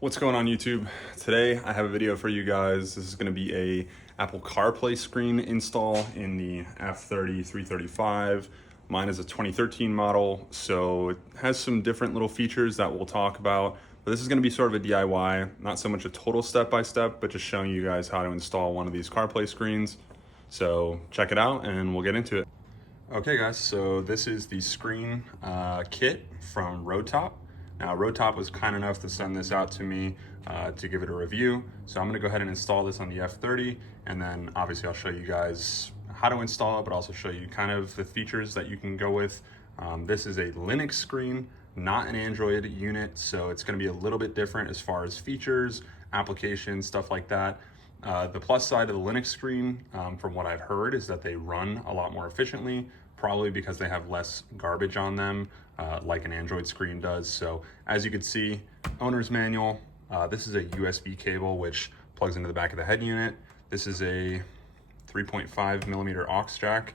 What's going on YouTube? Today I have a video for you guys. This is going to be a Apple Carplay Screen install in the F30 335. Mine is a 2013 model, so it has some different little features that we'll talk about. But this is going to be sort of a DIY, not so much a total step-by-step, but just showing you guys how to install one of these CarPlay screens. So check it out and we'll get into it. Okay guys, so this is the screen kit from RoadTop. Now RoadTop was kind enough to send this out to me to give it a review. So I'm gonna go ahead and install this on the F30, and then obviously I'll show you guys how to install it, but also show you kind of the features that you can go with. This is a Linux screen, not an Android unit, so it's gonna be a little bit different as far as features, applications, stuff like that. The plus side of the Linux screen, from what I've heard, is that they run a lot more efficiently, probably because they have less garbage on them, like an Android screen does. So as you can see, owner's manual. This is a USB cable which plugs into the back of the head unit. This is a 3.5 millimeter aux jack.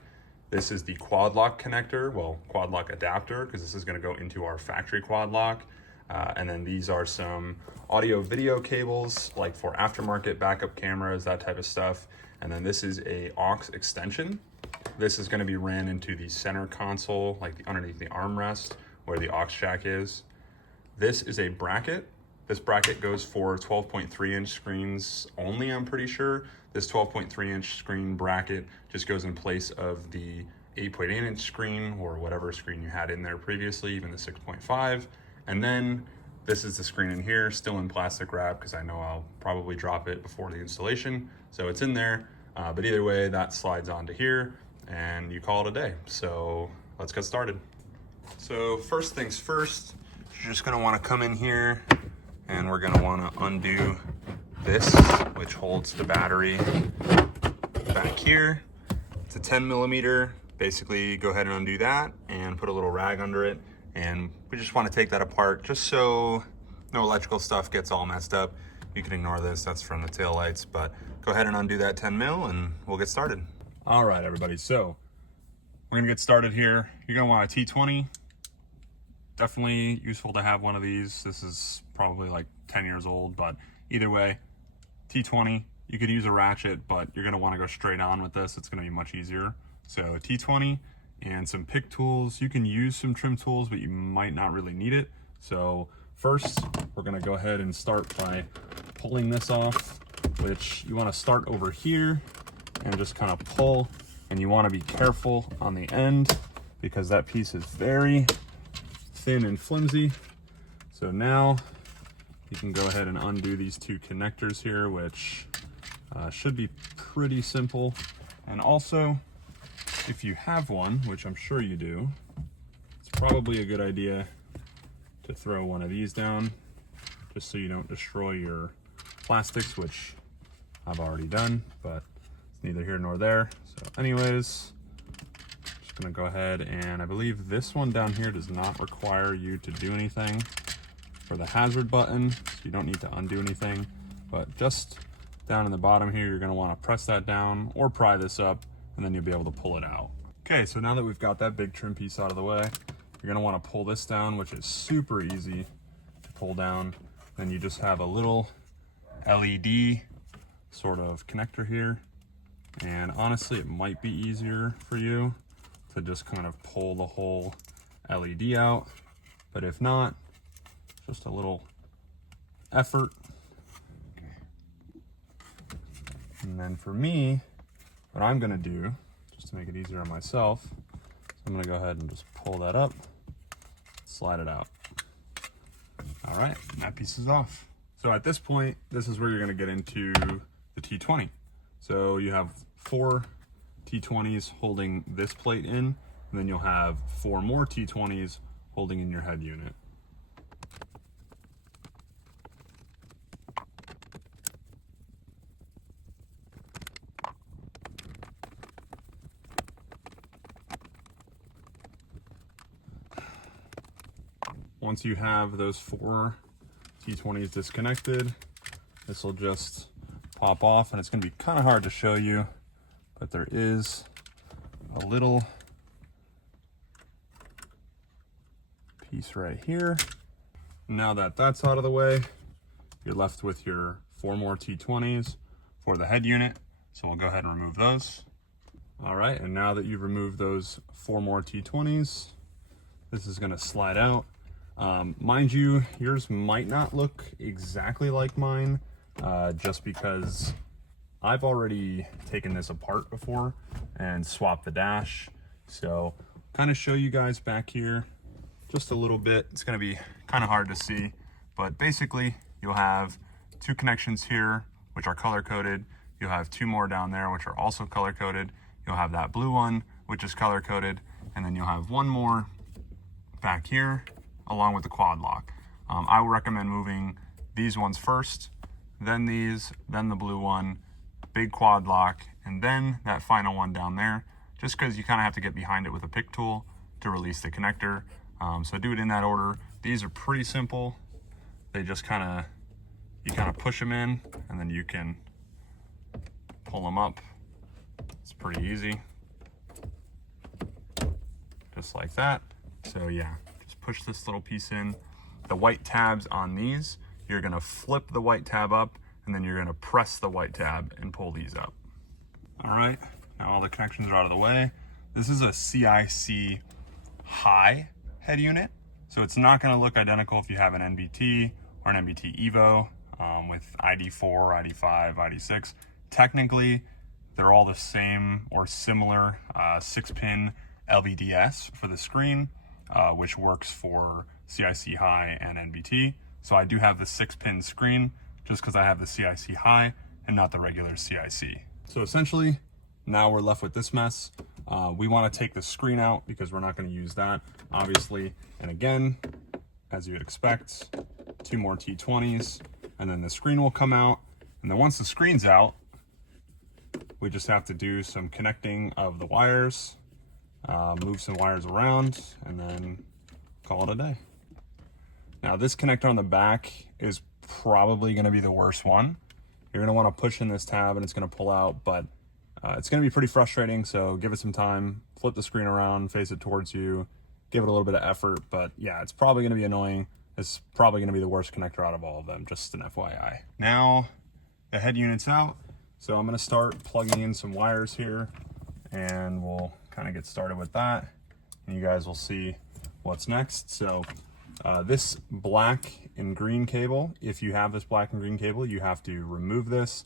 This is the quad lock connector, well, quad lock adapter, because this is going to go into our factory quad lock. And then these are some audio video cables, like for aftermarket backup cameras, that type of stuff. And then this is a aux extension. This is going to be ran into the center console, like underneath the armrest where the aux jack is. This is a bracket. This bracket goes for 12.3 inch screens only, I'm pretty sure. This 12.3 inch screen bracket just goes in place of the 8.8 inch screen or whatever screen you had in there previously, even the 6.5. And then this is the screen in here, still in plastic wrap, because I know I'll probably drop it before the installation. So it's in there, but either way, that slides onto here and you call it a day. So let's get started. So first things first, you're just gonna wanna come in here and we're gonna wanna undo this, which holds the battery back here. It's a 10 millimeter. Basically go ahead and undo that and put a little rag under it. And we just want to take that apart just so no electrical stuff gets all messed up. You can ignore this, that's from the tail lights, but go ahead and undo that 10 mil and we'll get started. All right, everybody, so we're gonna get started here. You're gonna want a T20. Definitely useful to have one of these. This is probably like 10 years old, but either way, T20, you could use a ratchet, but you're gonna wanna go straight on with this. It's gonna be much easier. So T20, and some pick tools. You can use some trim tools, but you might not really need it. So first, we're gonna go ahead and start by pulling this off, which you wanna start over here and just kind of pull, and you wanna be careful on the end because that piece is very thin and flimsy. So now you can go ahead and undo these two connectors here, which should be pretty simple. And also, if you have one, which I'm sure you do, it's probably a good idea to throw one of these down just so you don't destroy your plastics, which I've already done, but it's neither here nor there. So anyways, just gonna go ahead, and I believe this one down here does not require you to do anything for the hazard button, so you don't need to undo anything, but just down in the bottom here, you're gonna wanna press that down or pry this up, and then you'll be able to pull it out. Okay, so now that we've got that big trim piece out of the way, you're gonna wanna pull this down, which is super easy to pull down. Then you just have a little LED sort of connector here. And honestly, it might be easier for you to just kind of pull the whole LED out. But if not, just a little effort. And then for me, what I'm gonna do, just to make it easier on myself, is I'm gonna go ahead and just pull that up, slide it out. All right, and that piece is off. So at this point, this is where you're gonna get into the T20. So you have 4 T20s holding this plate in, and then you'll have 4 more T20s holding in your head unit. Once you have those 4 T20s disconnected, this will just pop off, and it's going to be kind of hard to show you, but there is a little piece right here. Now that that's out of the way, you're left with your 4 more T20s for the head unit. So we'll go ahead and remove those. All right, and now that you've removed those 4 more T20s, this is gonna slide out. Mind you, yours might not look exactly like mine, just because I've already taken this apart before and swapped the dash. So kind of show you guys back here just a little bit. It's gonna be kind of hard to see, but basically you'll have 2 connections here, which are color coded. You'll have 2 more down there, which are also color coded. You'll have that blue one, which is color coded. And then you'll have 1 more back here, along with the quad lock. I would recommend moving these ones first, then these, then the blue one, big quad lock, and then that final one down there, just because you kind of have to get behind it with a pick tool to release the connector. So do it in that order. These are pretty simple. They just you kind of push them in, and then you can pull them up. It's pretty easy, just like that. So yeah, just push this little piece in. The white tabs on these, you're gonna flip the white tab up, and then you're gonna press the white tab and pull these up. All right, now all the connections are out of the way. This is a CIC high head unit, so it's not gonna look identical if you have an NBT or an NBT Evo with ID4, ID5, ID6. Technically, they're all the same or similar 6-pin LVDS for the screen, which works for CIC high and NBT. So I do have the 6-pin screen just because I have the CIC high and not the regular CIC. So essentially, now we're left with this mess. We want to take the screen out because we're not going to use that, obviously. And again, as you would expect, 2 more T20s, and then the screen will come out. And then once the screen's out, we just have to do some connecting of the wires, move some wires around, and then call it a day. Now this connector on the back is probably going to be the worst one. You're going to want to push in this tab and it's going to pull out, but it's going to be pretty frustrating, so give it some time, flip the screen around, face it towards you, give it a little bit of effort, but yeah, it's probably going to be annoying. It's probably going to be the worst connector out of all of them, just an FYI. Now the head unit's out, so I'm going to start plugging in some wires here, and we'll kind of get started with that, and you guys will see what's next. So this black and green cable, if you have this black and green cable, you have to remove this,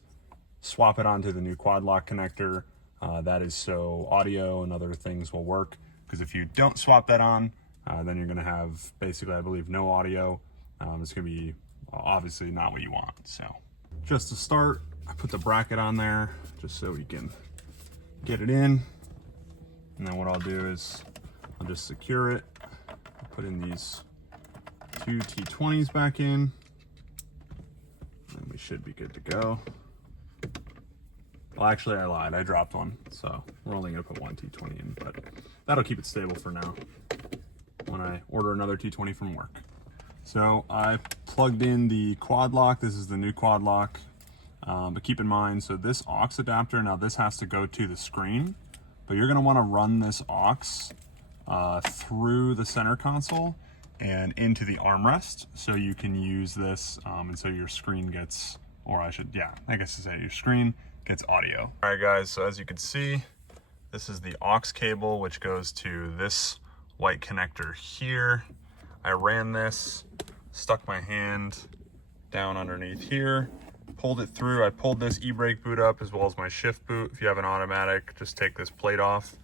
swap it onto the new quad lock connector. That is so audio and other things will work, because if you don't swap that on, then you're going to have basically, I believe, no audio. It's going to be obviously not what you want. So just to start, I put the bracket on there just so we can get it in. And then what I'll do is I'll just secure it. I'll put in these 2 T20s back in, and we should be good to go. Well, actually I lied, I dropped one, so we're only gonna put 1 T20 in, but that'll keep it stable for now when I order another T20 from work. So I plugged in the quad lock. This is the new quad lock, but keep in mind, so this aux adapter, now this has to go to the screen, but you're gonna wanna run this aux through the center console and into the armrest, so you can use this, and so your screen gets, or I should, yeah, I guess to say your screen gets audio. All right guys, so as you can see, this is the aux cable, which goes to this white connector here. I ran this, stuck my hand down underneath here, pulled it through. I pulled this e-brake boot up as well as my shift boot. If you have an automatic, just take this plate off.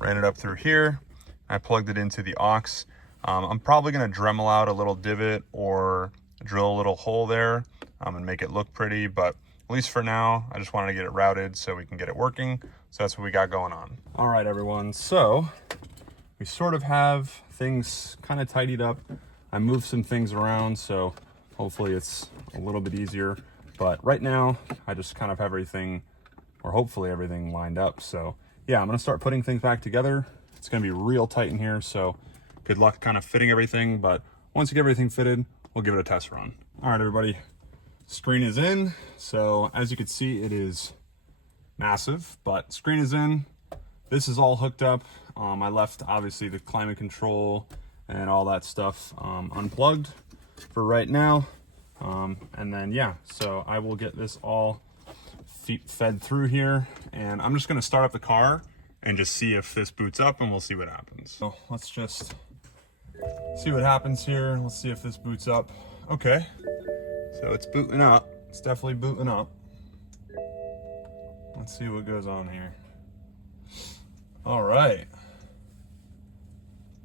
Ran it up through here. I plugged it into the aux. I'm probably gonna Dremel out a little divot or drill a little hole there and make it look pretty, but at least for now, I just wanted to get it routed so we can get it working. So that's what we got going on. All right, everyone. So we sort of have things kind of tidied up. I moved some things around, so hopefully it's a little bit easier. But right now, I just kind of have everything, or hopefully everything lined up. So yeah, I'm gonna start putting things back together. It's gonna be real tight in here, so good luck kind of fitting everything. But once you get everything fitted, we'll give it a test run. All right, everybody. Screen is in, so as you can see, it is massive, but screen is in. This is all hooked up. I left obviously the climate control and all that stuff unplugged for right now. And then, yeah, so I will get this all fed through here, and I'm just gonna start up the car and just see if this boots up, and we'll see what happens. So let's just see what happens here. Let's see if this boots up. Okay, so it's booting up. It's definitely booting up. Let's see what goes on here. All right,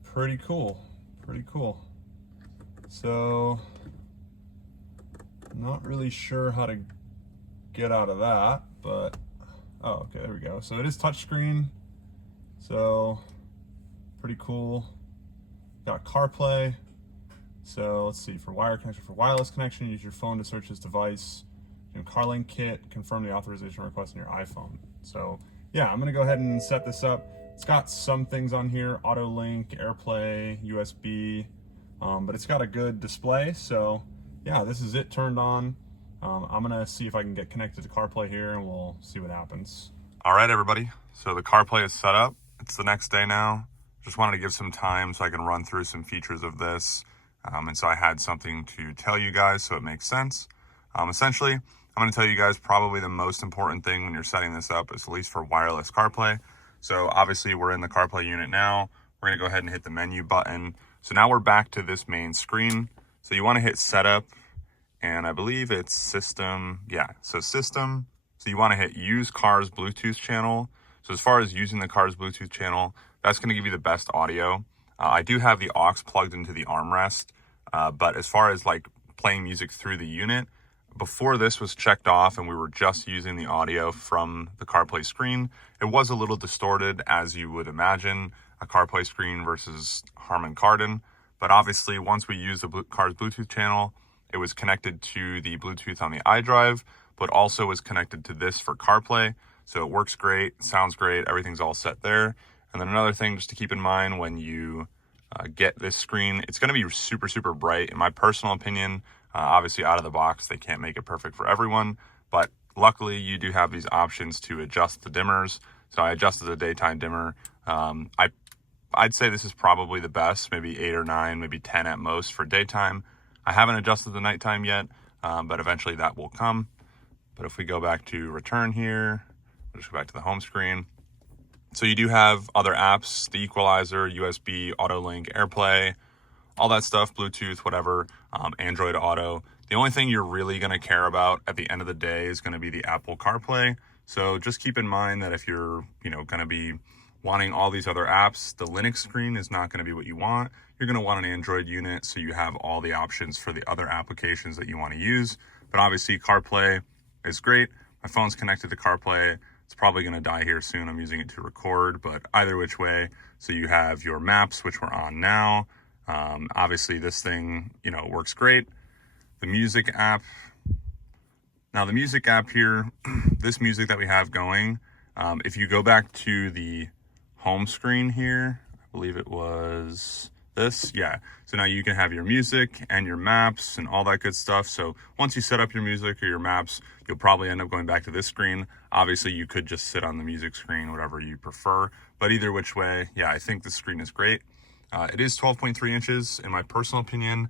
pretty cool, pretty cool. So not really sure how to get out of that, but oh, okay, there we go. So it is touchscreen, so pretty cool. Got CarPlay. So let's see, for wire connection, for wireless connection, use your phone to search this device. CarLink kit, confirm the authorization request on your iPhone. So yeah, I'm gonna go ahead and set this up. It's got some things on here, auto link, AirPlay, USB, but it's got a good display. So yeah, this is it turned on. I'm gonna see if I can get connected to CarPlay here, and we'll see what happens. All right, everybody. So the CarPlay is set up. It's the next day now. Just wanted to give some time so I can run through some features of this. And so I had something to tell you guys so it makes sense. Essentially, I'm gonna tell you guys probably the most important thing when you're setting this up, is at least for wireless CarPlay. So obviously we're in the CarPlay unit now. We're gonna go ahead and hit the menu button. So now we're back to this main screen. So you wanna hit setup, and I believe it's system. Yeah, so system. So you wanna hit use car's Bluetooth channel. So as far as using the car's Bluetooth channel, that's gonna give you the best audio. I do have the aux plugged into the armrest, but as far as like playing music through the unit, before this was checked off and we were just using the audio from the CarPlay screen, it was a little distorted, as you would imagine, a CarPlay screen versus Harman Kardon. But obviously, once we used the car's Bluetooth channel, it was connected to the Bluetooth on the iDrive, but also was connected to this for CarPlay. So it works great, sounds great, everything's all set there. And then another thing just to keep in mind when you get this screen, it's gonna be super, super bright. In my personal opinion, obviously out of the box, they can't make it perfect for everyone, but luckily you do have these options to adjust the dimmers. So I adjusted the daytime dimmer. I'd say this is probably the best, maybe 8 or 9, maybe 10 at most for daytime. I haven't adjusted the nighttime yet, but eventually that will come. But if we go back to return here, we'll just go back to the home screen. So you do have other apps, the equalizer, USB, auto link, AirPlay, all that stuff, Bluetooth, whatever, Android Auto. The only thing you're really gonna care about at the end of the day is gonna be the Apple CarPlay. So just keep in mind that if you're, gonna be wanting all these other apps, the Linux screen is not gonna be what you want. You're gonna want an Android unit so you have all the options for the other applications that you wanna use. But obviously CarPlay is great. My phone's connected to CarPlay. It's probably gonna die here soon. I'm using it to record, but either which way. So you have your maps, which we're on now. Obviously this thing, works great. The music app. Now the music app here, this music that we have going, if you go back to the home screen here, I believe it was this, yeah. So now you can have your music and your maps and all that good stuff. So once you set up your music or your maps, you'll probably end up going back to this screen. Obviously you could just sit on the music screen, whatever you prefer, but either which way, yeah, I think this screen is great. It is 12.3 inches. In my personal opinion,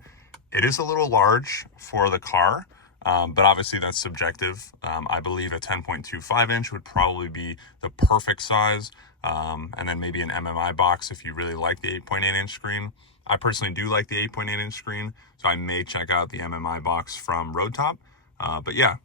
it is a little large for the car, but obviously that's subjective. I believe a 10.25 inch would probably be the perfect size. And then maybe an MMI box if you really like the 8.8 inch screen. I personally do like the 8.8 inch screen, so I may check out the MMI box from RoadTop. But yeah,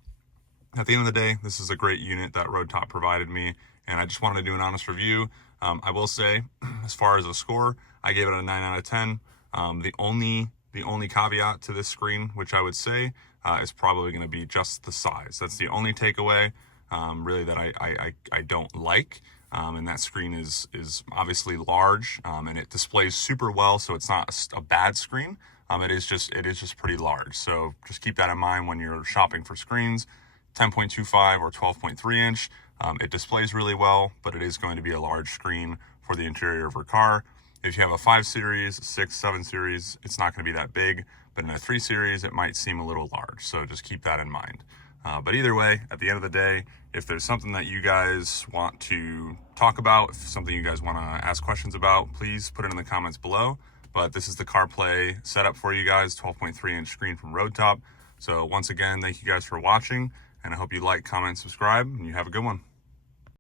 at the end of the day, this is a great unit that RoadTop provided me, and I just wanted to do an honest review. I will say, as far as a score, I gave it a 9 out of 10. The only caveat to this screen, which I would say, is probably going to be just the size. That's the only takeaway, really, that I don't like. And that screen is obviously large, and it displays super well, so it's not a bad screen. It is just pretty large. So just keep that in mind when you're shopping for screens. 10.25 or 12.3 inch. It displays really well, but it is going to be a large screen for the interior of your car. If you have a 5 Series, 6, 7 Series, it's not going to be that big, but in a 3 Series, it might seem a little large. So just keep that in mind. But either way, at the end of the day, if there's something that you guys want to talk about, if something you guys want to ask questions about, please put it in the comments below. But this is the CarPlay setup for you guys, 12.3 inch screen from RoadTop. So once again, thank you guys for watching, and I hope you like, comment, subscribe, and you have a good one.